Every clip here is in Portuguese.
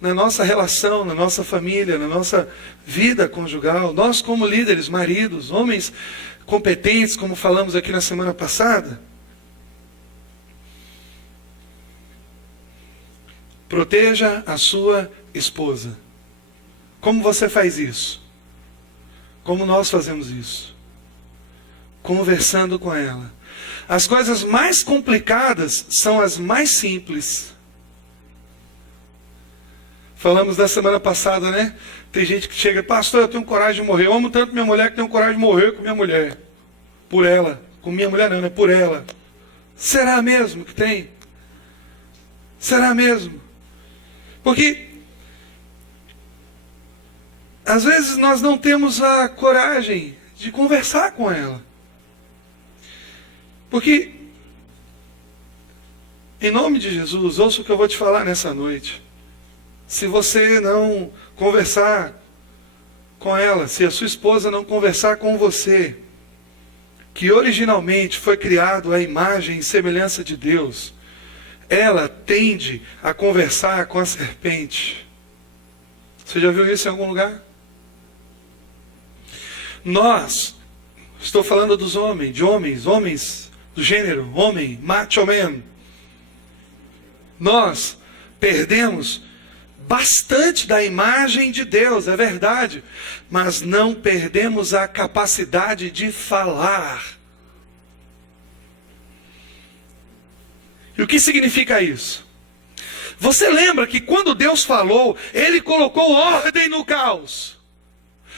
na nossa relação, na nossa família, na nossa vida conjugal. Nós, como líderes, maridos, homens competentes, como falamos aqui na semana passada, proteja a sua esposa. Como você faz isso? Como nós fazemos isso? Conversando com ela. As coisas mais complicadas são as mais simples. Falamos da semana passada, né? Tem gente que chega, pastor, eu tenho coragem de morrer. Eu amo tanto minha mulher que tenho coragem de morrer com minha mulher. Por ela. Com minha mulher não, né? Por ela. Será mesmo que tem? Será mesmo? Porque às vezes nós não temos a coragem de conversar com ela. Porque, em nome de Jesus, ouça o que eu vou te falar nessa noite. Se você não conversar com ela, se a sua esposa não conversar com você, que originalmente foi criado à imagem e semelhança de Deus, ela tende a conversar com a serpente. Você já viu isso em algum lugar? Nós, estou falando dos homens, homens do gênero, homem, macho man. Nós perdemos bastante da imagem de Deus, é verdade, mas não perdemos a capacidade de falar. E o que significa isso? Você lembra que quando Deus falou, Ele colocou ordem no caos.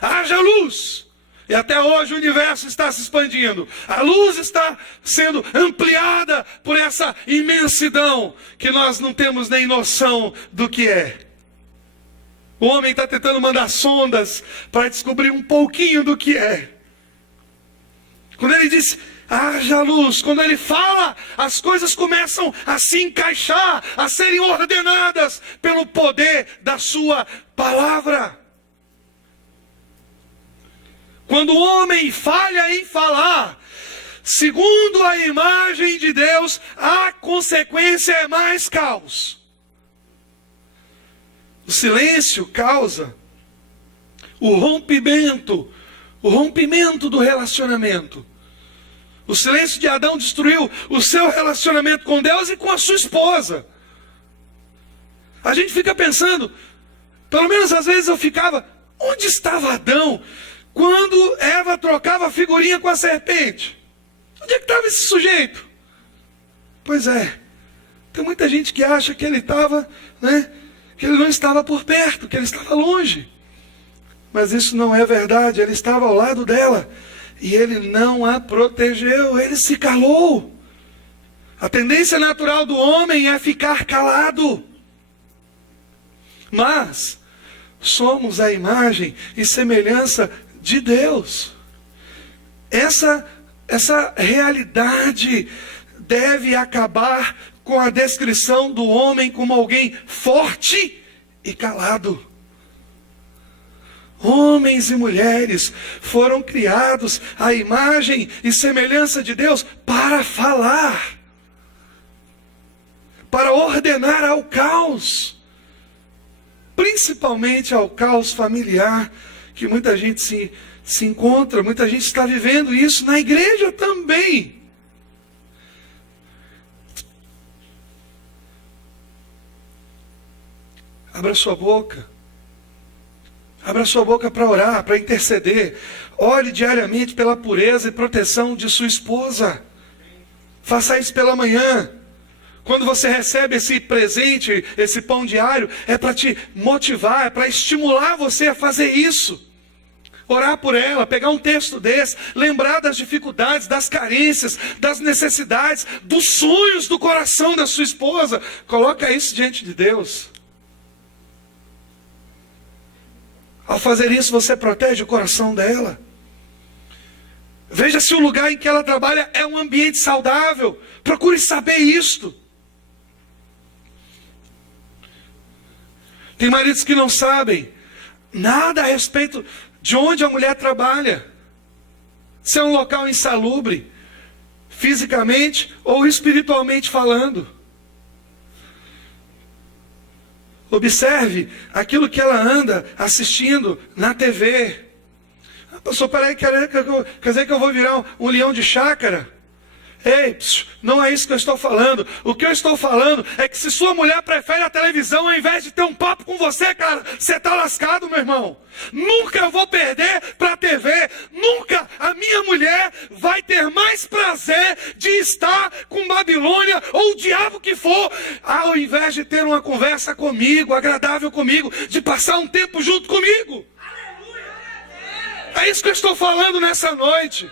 Haja luz! E até hoje o universo está se expandindo. A luz está sendo ampliada por essa imensidão que nós não temos nem noção do que é. O homem está tentando mandar sondas para descobrir um pouquinho do que é. Quando ele diz, haja luz, quando ele fala, as coisas começam a se encaixar, a serem ordenadas pelo poder da sua palavra. Quando o homem falha em falar, segundo a imagem de Deus, a consequência é mais caos. O silêncio causa o rompimento do relacionamento. O silêncio de Adão destruiu o seu relacionamento com Deus e com a sua esposa. A gente fica pensando, pelo menos às vezes eu ficava, onde estava Adão quando Eva trocava figurinha com a serpente? Onde é que estava esse sujeito? Pois é, tem muita gente que acha que ele estava, que ele não estava por perto, que ele estava longe. Mas isso não é verdade, ele estava ao lado dela. E ele não a protegeu, ele se calou. A tendência natural do homem é ficar calado. Mas somos a imagem e semelhança de Deus. Essa realidade deve acabar com a descrição do homem como alguém forte e calado. Homens e mulheres foram criados à imagem e semelhança de Deus para falar, para ordenar ao caos, principalmente ao caos familiar, que muita gente se encontra, muita gente está vivendo isso na igreja também. Abra sua boca. Abra sua boca para orar, para interceder. Ore diariamente pela pureza e proteção de sua esposa. Faça isso pela manhã. Quando você recebe esse presente, esse pão diário, é para te motivar, é para estimular você a fazer isso. Orar por ela, pegar um texto desse, lembrar das dificuldades, das carências, das necessidades, dos sonhos do coração da sua esposa. Coloca isso diante de Deus. Ao fazer isso, você protege o coração dela. Veja se o lugar em que ela trabalha é um ambiente saudável. Procure saber isto. Tem maridos que não sabem nada a respeito de onde a mulher trabalha. Se é um local insalubre, fisicamente ou espiritualmente falando. Observe aquilo que ela anda assistindo na TV. Pastor, peraí, quer dizer que eu vou virar um leão de chácara? Ei, não é isso que eu estou falando. O que eu estou falando é que se sua mulher prefere a televisão ao invés de ter um papo com você, cara, você está lascado, meu irmão. Nunca eu vou perder para a TV. Nunca a minha mulher vai ter mais prazer de estar com Babilônia ou o diabo que for, ao invés de ter uma conversa comigo, agradável comigo, de passar um tempo junto comigo. É isso que eu estou falando nessa noite.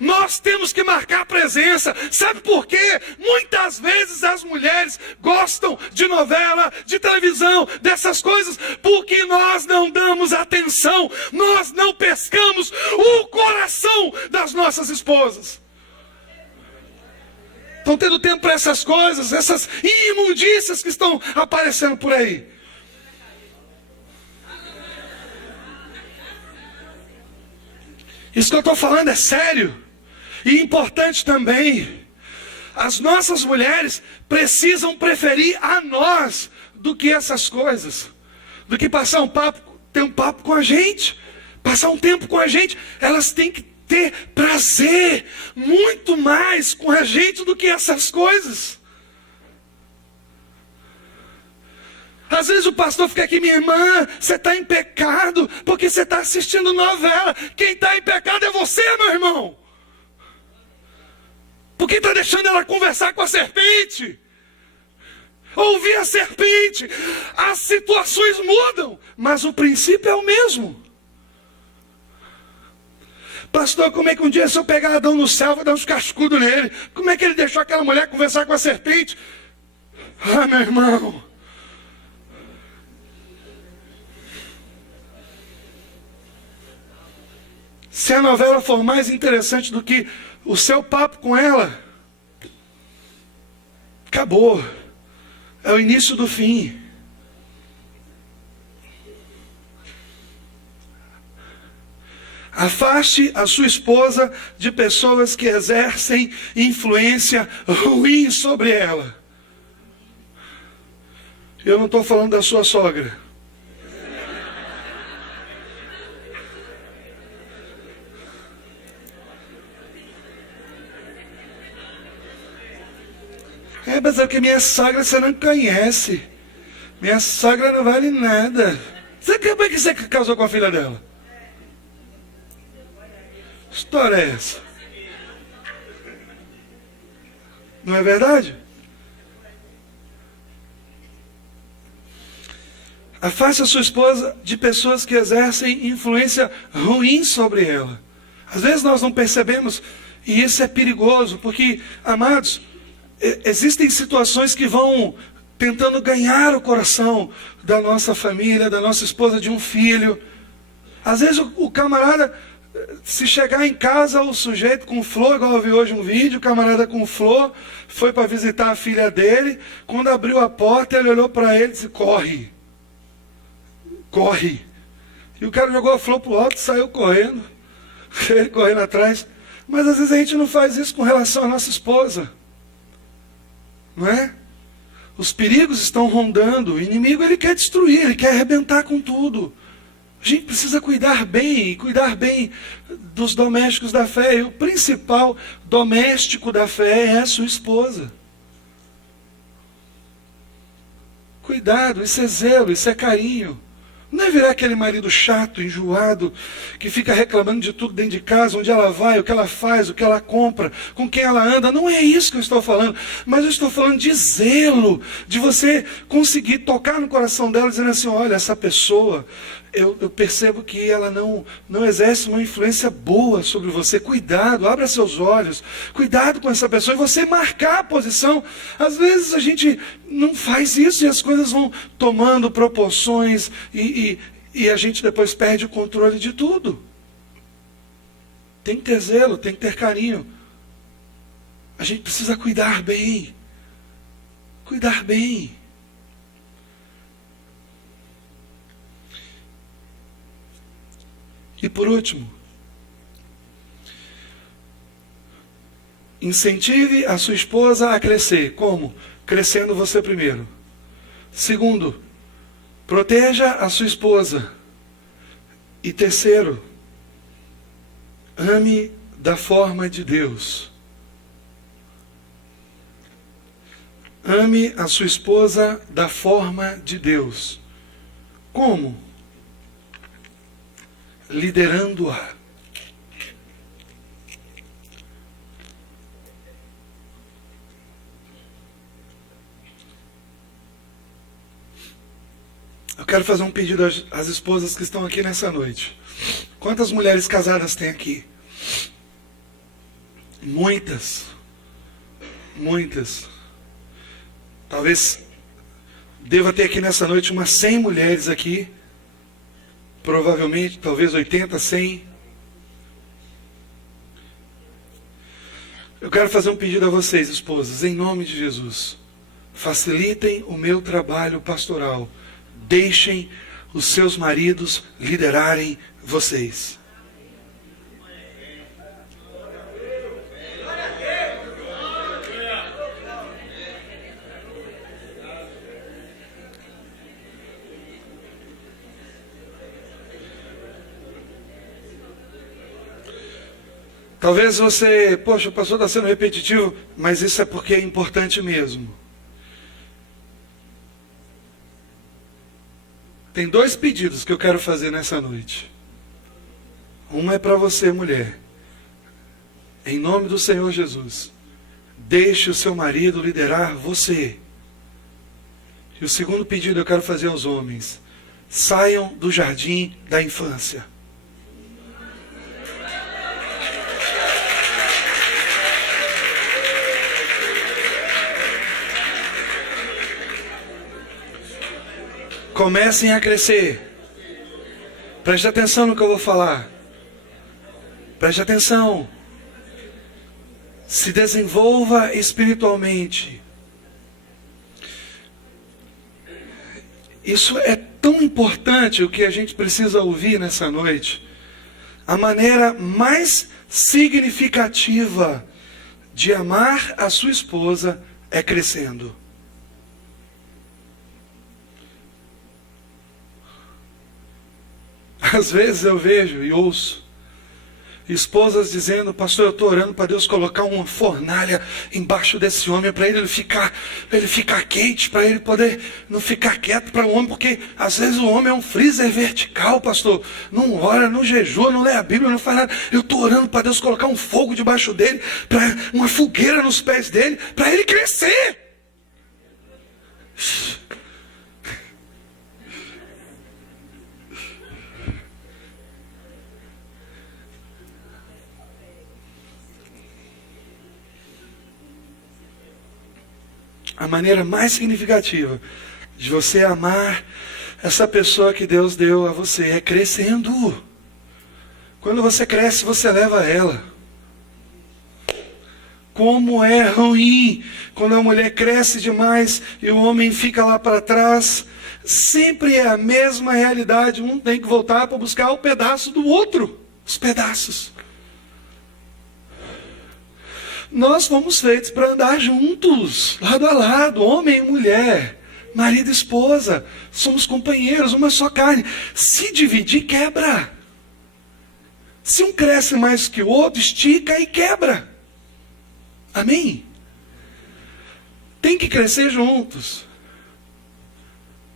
Nós temos que marcar presença. Sabe por quê? Muitas vezes as mulheres gostam de novela, de televisão, dessas coisas, porque nós não damos atenção, nós não pescamos o coração das nossas esposas. Estão tendo tempo para essas coisas, essas imundícias que estão aparecendo por aí. Isso que eu estou falando é sério. E importante também, as nossas mulheres precisam preferir a nós do que essas coisas. Do que passar ter um papo com a gente, passar um tempo com a gente. Elas têm que ter prazer muito mais com a gente do que essas coisas. Às vezes o pastor fica aqui, minha irmã, você está em pecado porque você está assistindo novela. Quem está em pecado é você, meu irmão. Por que está deixando ela conversar com a serpente? Ouvir a serpente. As situações mudam, mas o princípio é o mesmo. Pastor, como é que um dia se eu pegar Adão no céu, vou dar uns cascudos nele? Como é que ele deixou aquela mulher conversar com a serpente? Ah, meu irmão. Se a novela for mais interessante do que o seu papo com ela, acabou. É o início do fim. Afaste a sua esposa de pessoas que exercem influência ruim sobre ela. Eu não estou falando da sua sogra. Mas é que minha sogra você não conhece. Minha sogra não vale nada. Como é que você casou com a filha dela? Que história é essa? Não é verdade? Afaste a sua esposa de pessoas que exercem influência ruim sobre ela. Às vezes nós não percebemos, e isso é perigoso, porque, amados, existem situações que vão tentando ganhar o coração da nossa família, da nossa esposa, de um filho. Às vezes o camarada, se chegar em casa, o sujeito com flor, igual eu vi hoje um vídeo, o camarada com flor, foi para visitar a filha dele, quando abriu a porta, ele olhou para ele e disse, corre. Corre. E o cara jogou a flor para o alto e saiu correndo. Ele correndo atrás. Mas às vezes a gente não faz isso com relação à nossa esposa. Não é? Os perigos estão rondando. O inimigo ele quer destruir, ele quer arrebentar com tudo. A gente precisa cuidar bem dos domésticos da fé. E o principal doméstico da fé é a sua esposa. Cuidado, isso é zelo, isso é carinho. Não é virar aquele marido chato, enjoado, que fica reclamando de tudo dentro de casa, onde ela vai, o que ela faz, o que ela compra, com quem ela anda. Não é isso que eu estou falando. Mas eu estou falando de zelo, de você conseguir tocar no coração dela, dizendo assim, olha, essa pessoa, eu percebo que ela não exerce uma influência boa sobre você. Cuidado, abra seus olhos, cuidado com essa pessoa, e você marcar a posição. Às vezes a gente não faz isso e as coisas vão tomando proporções e a gente depois perde o controle de tudo. Tem que ter zelo, tem que ter carinho. A gente precisa cuidar bem. Cuidar bem. E por último, incentive a sua esposa a crescer. Como? Crescendo você primeiro. Segundo, Proteja a sua esposa. E terceiro, ame da forma de Deus. Ame a sua esposa da forma de Deus. Como? Liderando-a. Eu quero fazer um pedido às esposas que estão aqui nessa noite. Quantas mulheres casadas tem aqui? Muitas. Muitas. Talvez deva ter aqui nessa noite umas 100 mulheres aqui. Provavelmente, talvez 80, 100. Eu quero fazer um pedido a vocês, esposas, em nome de Jesus. Facilitem o meu trabalho pastoral. Deixem os seus maridos liderarem vocês. Talvez você, poxa, o pastor está sendo repetitivo, mas isso é porque é importante mesmo. Tem 2 pedidos que eu quero fazer nessa noite. Um é para você, mulher. Em nome do Senhor Jesus, deixe o seu marido liderar você. E o segundo pedido eu quero fazer aos homens. Saiam do jardim da infância. Comecem a crescer. Preste atenção no que eu vou falar. Preste atenção. Se desenvolva espiritualmente. Isso é tão importante o que a gente precisa ouvir nessa noite. A maneira mais significativa de amar a sua esposa é crescendo. Às vezes eu vejo e ouço esposas dizendo: pastor, eu estou orando para Deus colocar uma fornalha embaixo desse homem, para ele ficar quente, para ele poder não ficar quieto para o homem, porque às vezes o homem é um freezer vertical, pastor, não ora, não jejua, não lê a Bíblia, não faz nada. Eu estou orando para Deus colocar um fogo debaixo dele, para uma fogueira nos pés dele, para ele crescer. A maneira mais significativa de você amar essa pessoa que Deus deu a você é crescendo. Quando você cresce, você leva ela. Como é ruim quando a mulher cresce demais e o homem fica lá para trás. Sempre é a mesma realidade. Um tem que voltar para buscar o pedaço do outro. Os pedaços. Nós fomos feitos para andar juntos, lado a lado, homem e mulher, marido e esposa. Somos companheiros, uma só carne. Se dividir, quebra. Se um cresce mais que o outro, estica e quebra. Amém? Tem que crescer juntos.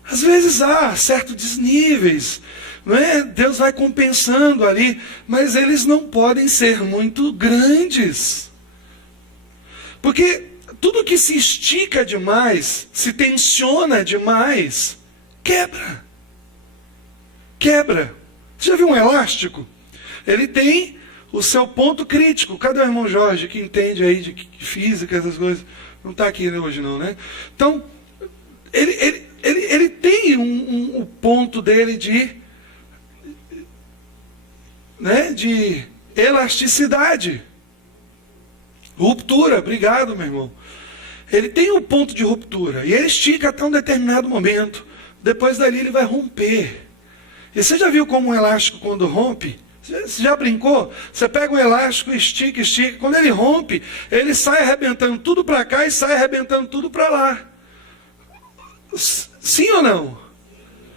Às vezes há certos desníveis, não é? Deus vai compensando ali, mas eles não podem ser muito grandes. Porque tudo que se estica demais, se tensiona demais, quebra. Quebra. Você já viu um elástico? Ele tem o seu ponto crítico. Cadê o irmão Jorge, que entende aí de física, essas coisas? Não está aqui hoje não, né? Então, ele tem um ponto dele de elasticidade. Ruptura, obrigado, meu irmão. Ele tem um ponto de ruptura e ele estica até um determinado momento. Depois dali ele vai romper. E você já viu como um elástico quando rompe? Você já brincou? Você pega um elástico, estica. Quando ele rompe, ele sai arrebentando tudo para cá e sai arrebentando tudo para lá. Sim ou não?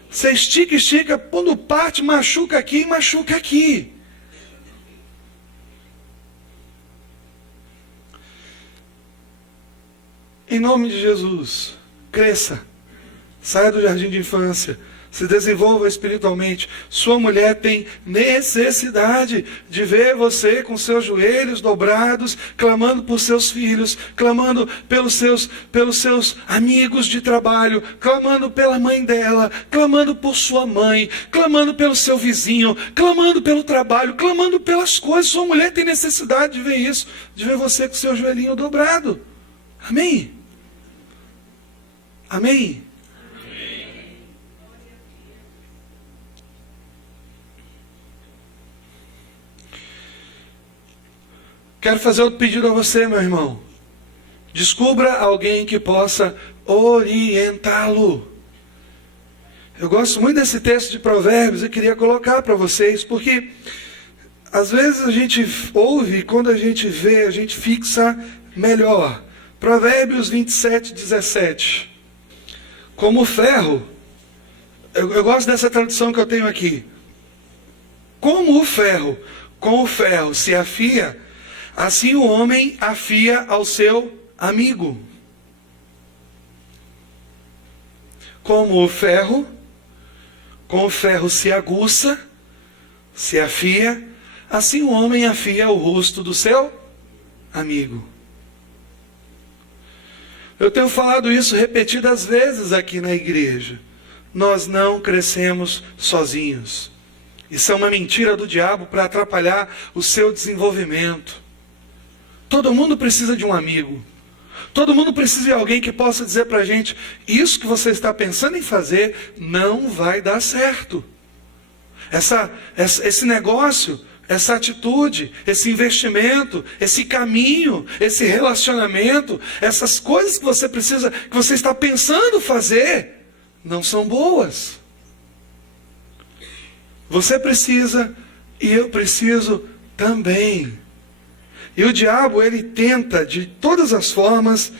Você estica, estica, quando parte, machuca aqui e machuca aqui. Em nome de Jesus, cresça, saia do jardim de infância, se desenvolva espiritualmente. Sua mulher tem necessidade de ver você com seus joelhos dobrados, clamando por seus filhos, clamando pelos seus amigos de trabalho, clamando pela mãe dela, clamando por sua mãe, clamando pelo seu vizinho, clamando pelo trabalho, clamando pelas coisas. Sua mulher tem necessidade de ver isso, de ver você com seu joelhinho dobrado. Amém? Amém? Quero fazer outro pedido a você, meu irmão. Descubra alguém que possa orientá-lo. Eu gosto muito desse texto de Provérbios e queria colocar para vocês, porque às vezes a gente ouve e quando a gente vê, a gente fixa melhor. Provérbios 27, 17. Como o ferro, eu gosto dessa tradução que eu tenho aqui. Como o ferro, com o ferro se afia, assim o homem afia ao seu amigo. Como o ferro, com o ferro se aguça, se afia, assim o homem afia o rosto do seu amigo. Eu tenho falado isso repetidas vezes aqui na igreja. Nós não crescemos sozinhos. Isso é uma mentira do diabo para atrapalhar o seu desenvolvimento. Todo mundo precisa de um amigo. Todo mundo precisa de alguém que possa dizer para a gente: isso que você está pensando em fazer não vai dar certo. Esse negócio, essa atitude, esse investimento, esse caminho, esse relacionamento, essas coisas que você precisa, que você está pensando fazer, não são boas. Você precisa e eu preciso também. E o diabo, ele tenta de todas as formas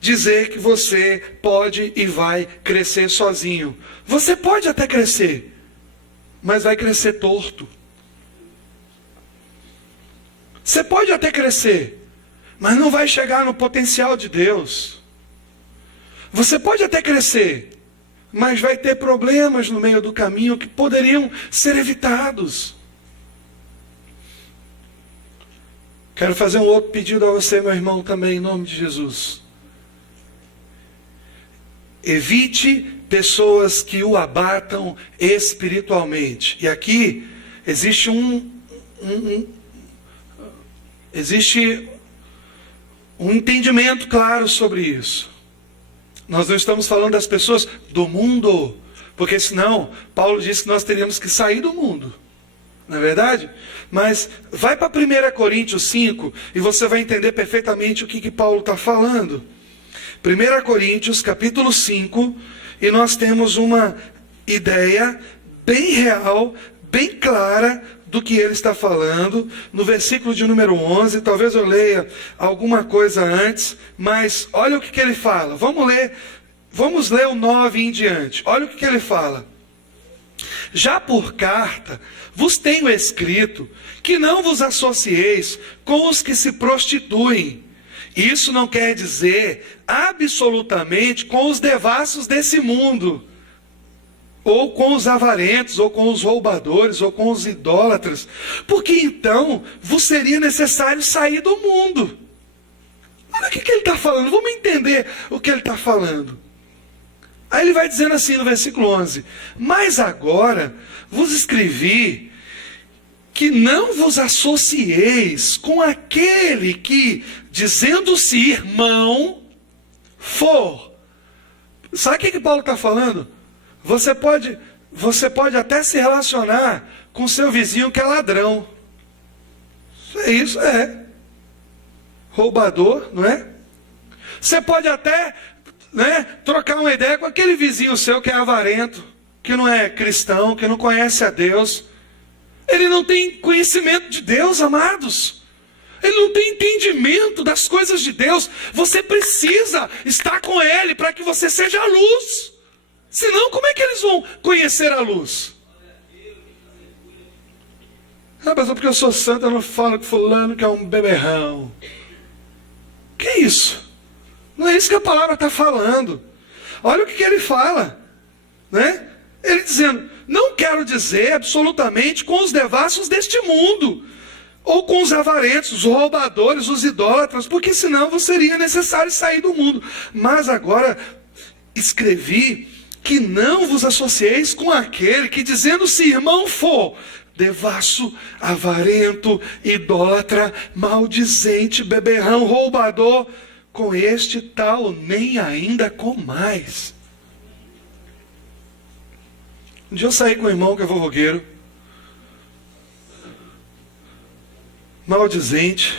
dizer que você pode e vai crescer sozinho. Você pode até crescer, mas vai crescer torto. Você pode até crescer, mas não vai chegar no potencial de Deus. Você pode até crescer, mas vai ter problemas no meio do caminho que poderiam ser evitados. Quero fazer um outro pedido a você, meu irmão, também, em nome de Jesus. Evite pessoas que o abatam espiritualmente. E aqui existe existe um entendimento claro sobre isso. Nós não estamos falando das pessoas do mundo, porque senão Paulo disse que nós teríamos que sair do mundo. Não é verdade? Mas vai para 1 Coríntios 5 e você vai entender perfeitamente o que Paulo está falando. 1 Coríntios capítulo 5, e nós temos uma ideia bem real, bem clara do que ele está falando. No versículo de número 11, talvez eu leia alguma coisa antes, mas olha o que ele fala. Vamos ler o 9 em diante. Olha o que ele fala. Já por carta vos tenho escrito que não vos associeis com os que se prostituem. Isso não quer dizer absolutamente com os devassos desse mundo, ou com os avarentos, ou com os roubadores, ou com os idólatras, porque então vos seria necessário sair do mundo. Olha o que ele está falando, vamos entender o que ele está falando. Aí ele vai dizendo assim no versículo 11: mas agora vos escrevi que não vos associeis com aquele que, dizendo-se irmão, for. Sabe o que Paulo está falando? Você pode até se relacionar com seu vizinho que é ladrão. Isso é roubador, não é? Você pode até trocar uma ideia com aquele vizinho seu que é avarento, que não é cristão, que não conhece a Deus. Ele não tem conhecimento de Deus, amados. Ele não tem entendimento das coisas de Deus. Você precisa estar com ele para que você seja a luz. Senão, como é que eles vão conhecer a luz? Ah, mas porque eu sou santo, eu não falo que fulano que é um beberrão. Que isso? Não é isso que a palavra está falando. Olha o que ele fala, né? Ele dizendo, não quero dizer absolutamente com os devassos deste mundo, ou com os avarentos, os roubadores, os idólatras, porque senão vos seria necessário sair do mundo. Mas agora escrevi que não vos associeis com aquele que, dizendo-se irmão, for devasso, avarento, idólatra, maldizente, beberrão, roubador, com este tal nem ainda comais. Um dia eu saí com um irmão que é fofoqueiro, maldizente.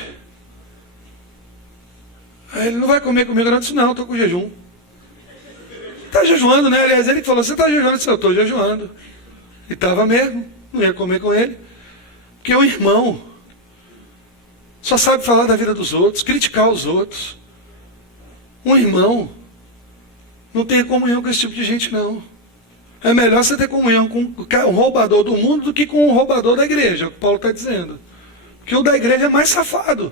Aí ele, não vai comer comigo? Eu disse, não, estou com jejum. Está jejuando, né? Aliás, ele que falou, você está jejuando? Eu disse, eu estou jejuando. E estava mesmo, não ia comer com ele. Porque o irmão só sabe falar da vida dos outros, criticar os outros. Um irmão não tem comunhão com esse tipo de gente, não. É melhor você ter comunhão com um roubador do mundo do que com um roubador da igreja, é o que Paulo está dizendo. Porque o da igreja é mais safado.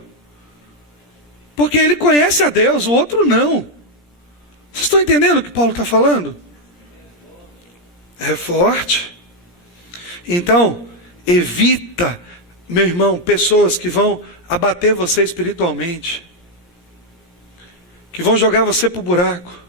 Porque ele conhece a Deus, o outro não. Vocês estão entendendo o que Paulo está falando? É forte. Então, evita, meu irmão, pessoas que vão abater você espiritualmente, que vão jogar você para o buraco.